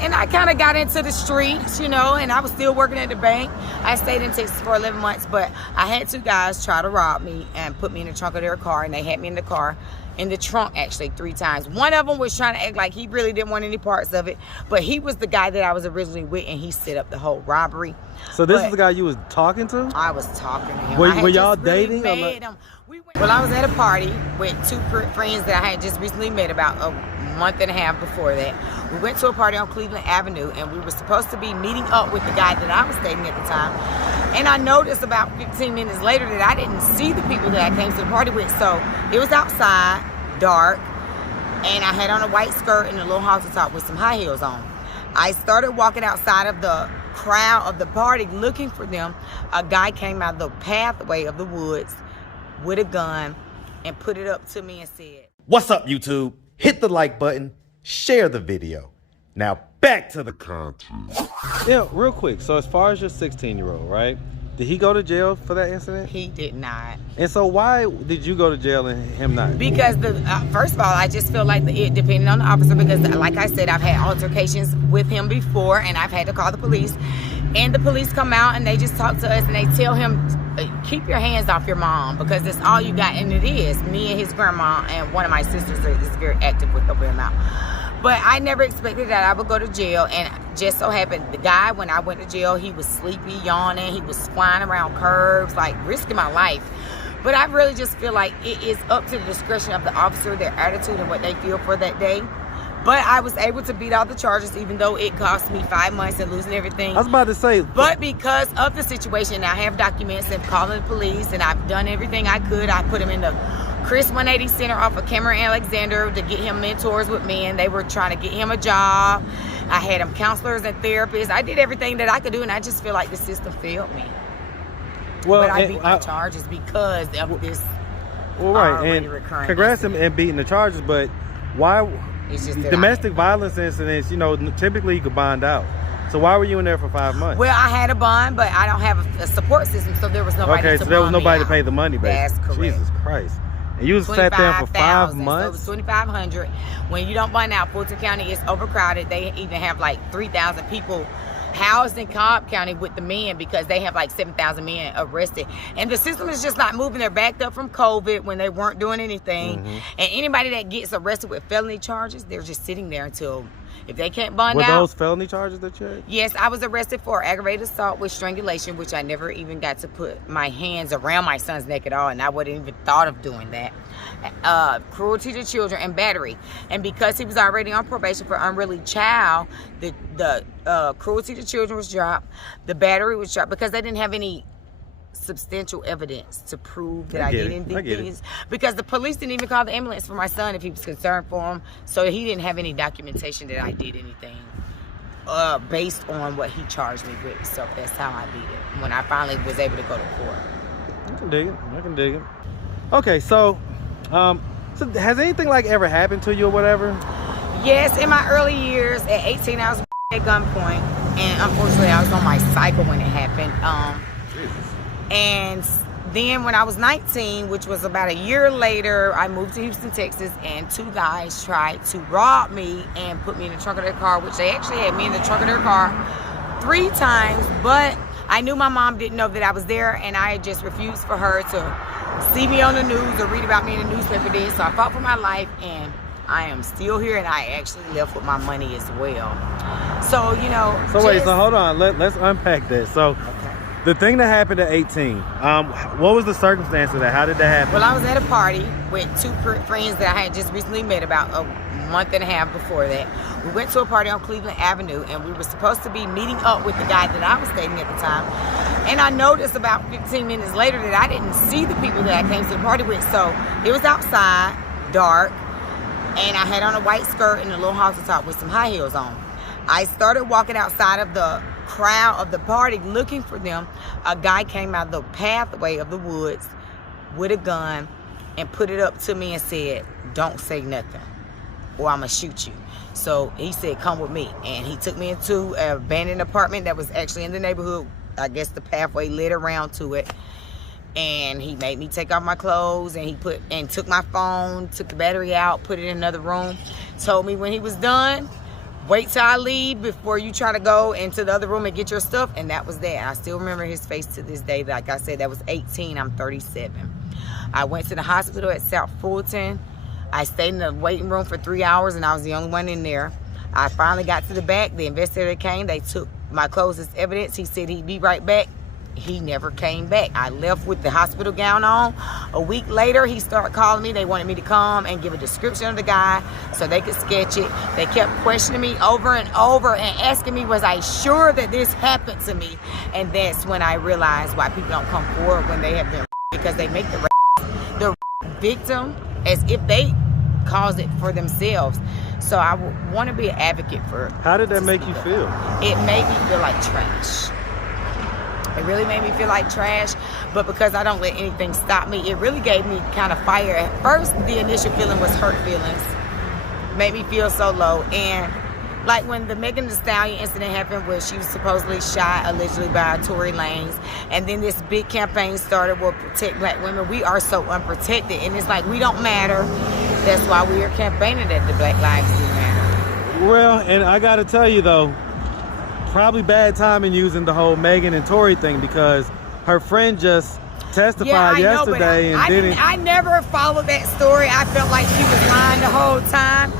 and I kind of got into the streets, you know, and I was still working at the bank. I stayed in Texas for 11 months, but I had two guys try to rob me and put me in the trunk of their car, and they had me in the car, in the trunk actually 3 times. One of them was trying to act like he really didn't want any parts of it, but he was the guy that I was originally with, and he set up the whole robbery. So this is the guy you was talking to? I was talking to him. Were y'all dating? Well, I was at a party with 2 friends that I had just recently met about a month and a half before that. We went to a party on Cleveland Avenue, and we were supposed to be meeting up with the guy that I was dating at the time. And I noticed about 15 minutes later that I didn't see the people that I came to the party with. So it was outside, dark, and I had on a white skirt and a little halter top with some high heels on. I started walking outside of the crowd of the party looking for them. A guy came out of the pathway of the woods with a gun and put it up to me and said, "What's up, YouTube? Hit the like button, share the video. Now back to the content." Yeah, real quick. So as far as your 16-year-old, right? Did he go to jail for that incident? He did not. And so why did you go to jail and him not? Because first of all, I just feel like it depended on the officer, because like I said, I've had altercations with him before, and I've had to call the police. And the police come out and they just talk to us and they tell him, keep your hands off your mom, because that's all you got. And it is. Me and his grandma and one of my sisters is very active with helping him out. But I never expected that I would go to jail, and just so happened the guy, when I went to jail, he was sleepy, yawning, he was flying around curbs, like risking my life. But I really just feel like it is up to the discretion of the officer, their attitude and what they feel for that day. But I was able to beat all the charges, even though it cost me 5 months and losing everything. I was about to say. But because of the situation, I have documents and calling the police, and I've done everything I could. I put him in the Chris 180 Center off of Cameron Alexander to get him mentors with me, and they were trying to get him a job. I had him counselors and therapists. I did everything that I could do, and I just feel like the system failed me. Well, but I beat my charges because of this. Well, right, and congrats and beating the charges, but why? It's just domestic violence incidents, you know, typically you could bond out. So why were you in there for 5 months? Well, I had a bond, but I don't have a support system, so there was nobody to Okay, so there was nobody to pay the money back. That's correct. Jesus Christ. And you was sat there for 5 months? So it was $2,500. When you don't bond out, Fulton County is overcrowded. They even have like 3,000 people housed in Cobb County with the men, because they have like 7,000 men arrested. And the system is just not moving. They're backed up from COVID when they weren't doing anything. And anybody that gets arrested with felony charges, they're just sitting there until, if they can't bond out. Were those felony charges that you had? Yes, I was arrested for aggravated assault with strangulation, which I never even got to put my hands around my son's neck at all, and I wouldn't even thought of doing that. Cruelty to children and battery. And because he was already on probation for unruly child, the cruelty to children was dropped. The battery was dropped because they didn't have any substantial evidence to prove that I did anything. Because the police didn't even call the ambulance for my son if he was concerned for him. So he didn't have any documentation that I did anything based on what he charged me with. So that's how I beat it when I finally was able to go to court. I can dig it. I can dig it. Okay, so so has anything like ever happened to you or whatever? Yes, in my early years, at 18, I was at gunpoint, and unfortunately, I was on my cycle when it happened. And then when I was 19, which was about a year later, I moved to Houston, Texas, and 2 guys tried to rob me and put me in the trunk of their car, which they actually had me in the trunk of their car 3 times, but I knew my mom didn't know that I was there, and I just refused for her to see me on the news or read about me in the newspaper then. So I fought for my life, and I am still here, and I actually left with my money as well. So, you know. So wait, so hold on. Let's unpack that. So the thing that happened at 18, what was the circumstance of that? How did that happen? Well, I was at a party with 2 friends that I had just recently met about a month and a half before that. We went to a party on Cleveland Avenue, and we were supposed to be meeting up with the guy that I was dating at the time. And I noticed about 15 minutes later that I didn't see the people that I came to the party with. So it was outside, dark, and I had on a white skirt and a little halter top with some high heels on. I started walking outside of the crowd of the party looking for them. A guy came out of the pathway of the woods with a gun and put it up to me and said, "Don't say nothing, or I'm gonna shoot you." So he said, "Come with me." And he took me into an abandoned apartment that was actually in the neighborhood. I guess the pathway led around to it. And he made me take off my clothes, and he took my phone, took the battery out, put it in another room, told me when he was done, wait till I leave before you try to go into the other room and get your stuff. And that was that. I still remember his face to this day. Like I said, that was 18. I'm 37. I went to the hospital at South Fulton. I stayed in the waiting room for 3 hours, and I was the only one in there. I finally got to the back. The investigator came. They took my clothes as evidence. He said he'd be right back. He never came back. I left with the hospital gown on. A week later, he started calling me. They wanted me to come and give a description of the guy so they could sketch it. They kept questioning me over and over and asking me, was I sure that this happened to me? And that's when I realized why people don't come forward when they have been, because they make the victim as if they caused it for themselves. So I want to be an advocate for. How did that make you feel? It made me feel like trash. It really made me feel like trash, but because I don't let anything stop me, it really gave me kind of fire. At first, the initial feeling was hurt feelings. Made me feel so low. And like when the Megan Thee Stallion incident happened, where she was supposedly shot allegedly by Tory Lanez, and then this big campaign started, will protect black women. We are so unprotected, and it's like we don't matter. That's why we are campaigning that the Black Lives Do Matter. Well, and I gotta tell you though, probably bad timing using the whole Megan and Tory thing, because her friend just testified yesterday and didn't. I never followed that story. I felt like she was lying the whole time.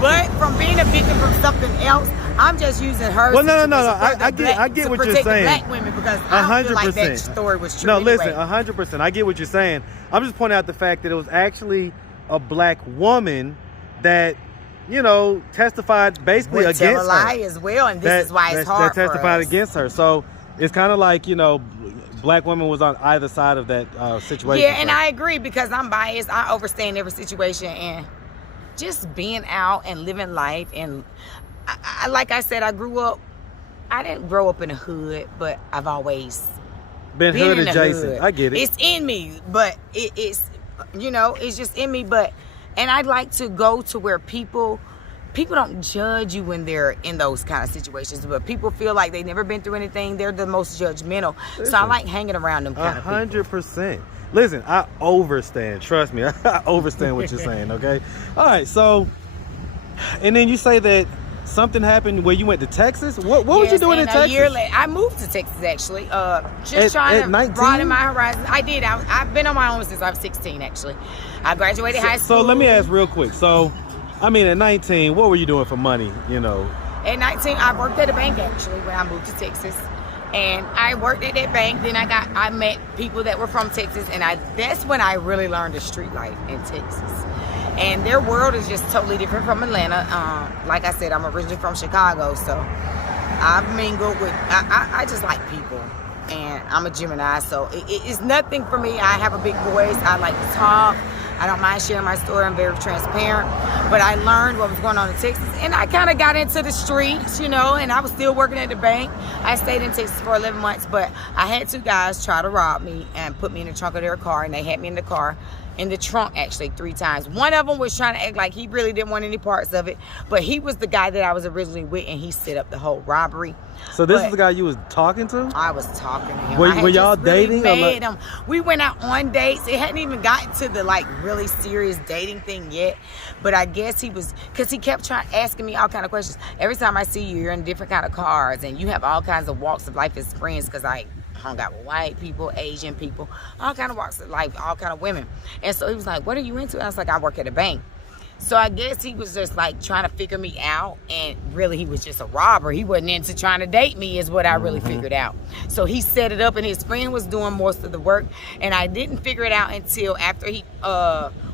But from being a victim from something else, I'm just using her. Well, no. I get what you're saying. Black women, because I don't feel like that story was true. No, anyway. listen, 100%. I get what you're saying. I'm just pointing out the fact that it was actually a black woman that, you know, testified basically against her. Tell a lie as well, and this is why it's hard that testified for us. against her. So it's kind of like, you know, black women was on either side of that situation. Yeah, and I agree, because I'm biased. I overstand every situation, and just being out and living life. And I like I said, I didn't grow up in the hood, but I've always been hood adjacent. I get it. It's in me, but it's, you know, it's just in me. But, and I'd like to go to where people don't judge you when they're in those kind of situations, but people feel like they've never been through anything. They're the most judgmental. Listen, so I like hanging around them kind of people. 100%. Listen, I overstand. Trust me, I overstand what you're saying, okay? All right, so, and then you say that something happened where you went to Texas? What was you doing in Texas? A year later, I moved to Texas, actually. Just trying to 19? broaden my horizons. I did. I've been on my own since I was 16, actually. I graduated high school. So let me ask real quick. So, I mean, at 19, what were you doing for money, you know? At 19, I worked at a bank, actually, when I moved to Texas. And I worked at that bank. Then I met people that were from Texas, and that's when I really learned the street life in Texas. And their world is just totally different from Atlanta. Like I said, I'm originally from Chicago, so I've mingled with, I just like people. And I'm a Gemini, so it's nothing for me. I have a big voice. I like to talk. I don't mind sharing my story. I'm very transparent. But I learned what was going on in Texas, and I kind of got into the streets, you know, and I was still working at the bank. I stayed in Texas for 11 months, but I had two guys try to rob me and put me in the trunk of their car, and they had me in the car. In the trunk, actually, 3 times. One of them was trying to act like he really didn't want any parts of it, but he was the guy that I was originally with, and he set up the whole robbery. So this is the guy you was talking to? I was talking to him. Were y'all dating? Really him. We went out on dates. It hadn't even gotten to the like really serious dating thing yet, but I guess he was, because he kept asking me all kind of questions. Every time I see you, you're in different kind of cars, and you have all kinds of walks of life as friends, because I hung out with white people, Asian people, all kind of walks of life, all kind of women. And so he was like, what are you into? I was like, I work at a bank. So I guess he was just like trying to figure me out, and really he was just a robber. He wasn't into trying to date me, is what I really figured out. So he set it up, and his friend was doing most of the work, and I didn't figure it out until after he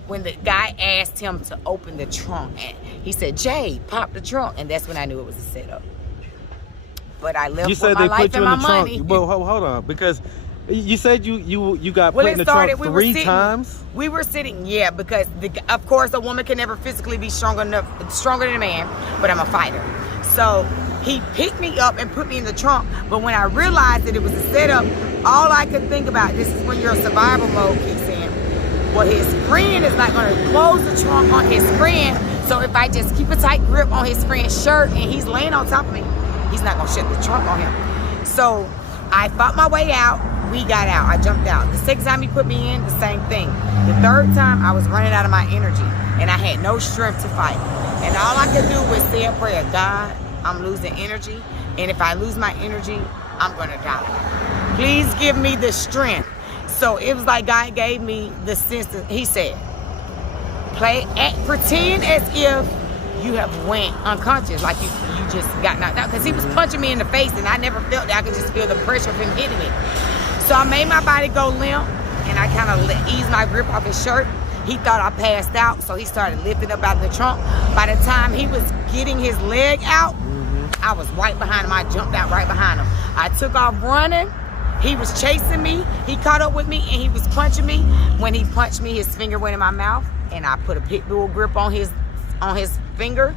when the guy asked him to open the trunk, and he said, Jay, pop the trunk, and that's when I knew it was a setup. But I left with my life and my money. Well, hold on, because you said you got put in the trunk 3 times? We were sitting, yeah, because of course a woman can never physically be stronger than a man, but I'm a fighter. So he picked me up and put me in the trunk, but when I realized that it was a setup, all I could think about, this is when your survival mode kicks in. Well, his friend is not going to close the trunk on his friend, so if I just keep a tight grip on his friend's shirt and he's laying on top of me, he's not going to shut the trunk on him. So I fought my way out. we got out. I jumped out. The second time he put me in, the same thing. The third time, I was running out of my energy, and I had no strength to fight. And all I could do was say a prayer. God, I'm losing energy, and if I lose my energy, I'm gonna die. Please give me the strength. So it was like God gave me the sense that He said, pretend as if you have went unconscious, like you just got knocked out, because he was punching me in the face, and I never felt that. I could just feel the pressure of him hitting me. So I made my body go limp, and I kind of eased my grip off his shirt. He thought I passed out, so he started lifting up out of the trunk. By the time he was getting his leg out, I was right behind him. I jumped out right behind him. I took off running. He was chasing me. He caught up with me, and he was punching me. When he punched me, his finger went in my mouth, and I put a pit bull grip on his finger,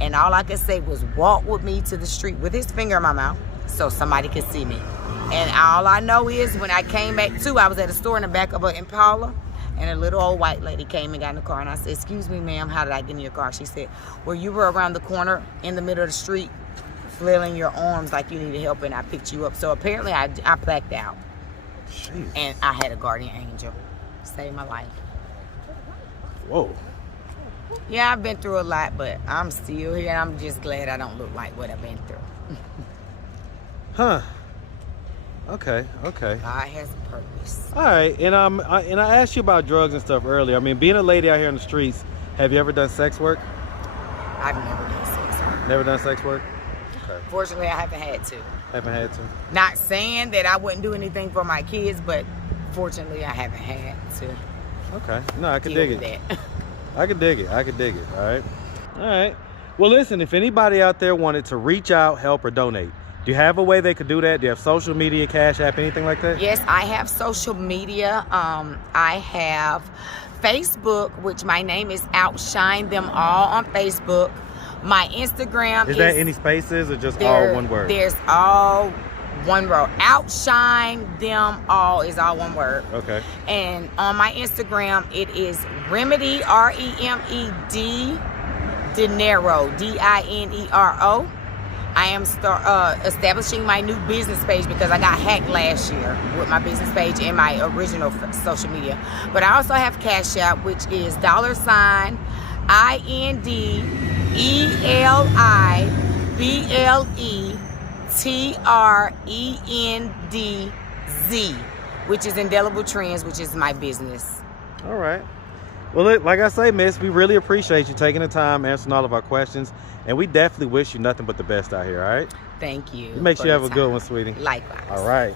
and all I could say was walk with me to the street with his finger in my mouth so somebody could see me. And all I know is when I came back to, I was at a store in the back of an Impala, and a little old white lady came and got in the car, and I said, "Excuse me, ma'am, how did I get in your car?" She said, "Well, you were around the corner in the middle of the street flailing your arms like you needed help, and I picked you up." So apparently I blacked out. Jeez. And I had a guardian angel save my life. Whoa. Yeah, I've been through a lot, but I'm still here, and I'm just glad I don't look like what I've been through. Huh. Okay. God has a purpose. All right. And I asked you about drugs and stuff earlier. I mean, being a lady out here in the streets, have you ever done sex work? I've never done sex work. Never done sex work? Okay. Fortunately, I haven't had to. Haven't had to? Not saying that I wouldn't do anything for my kids, but fortunately, I haven't had to. Okay. No, I can deal dig with it. that. I can dig it. All right. All right. Well, listen, if anybody out there wanted to reach out, help, or donate, do you have a way they could do that? Do you have social media, Cash App, anything like that? Yes, I have social media. I have Facebook, which my name is Outshine Them All on Facebook. My Instagram Is that any spaces or just all one word? There's all one word. Outshine Them All is all one word. Okay. And on my Instagram, it is Remedy, R-E-M-E-D, Dinero, D-I-N-E-R-O. I am establishing my new business page because I got hacked last year with my business page and my original social media. But I also have Cash App, which is $INDELIBLETRENDZ. Which is Indelible Trends, which is my business. All right. Well, look, like I say, miss, we really appreciate you taking the time, answering all of our questions, and we definitely wish you nothing but the best out here, all right? Thank you. Make sure you have a good one, sweetie. Likewise. All right.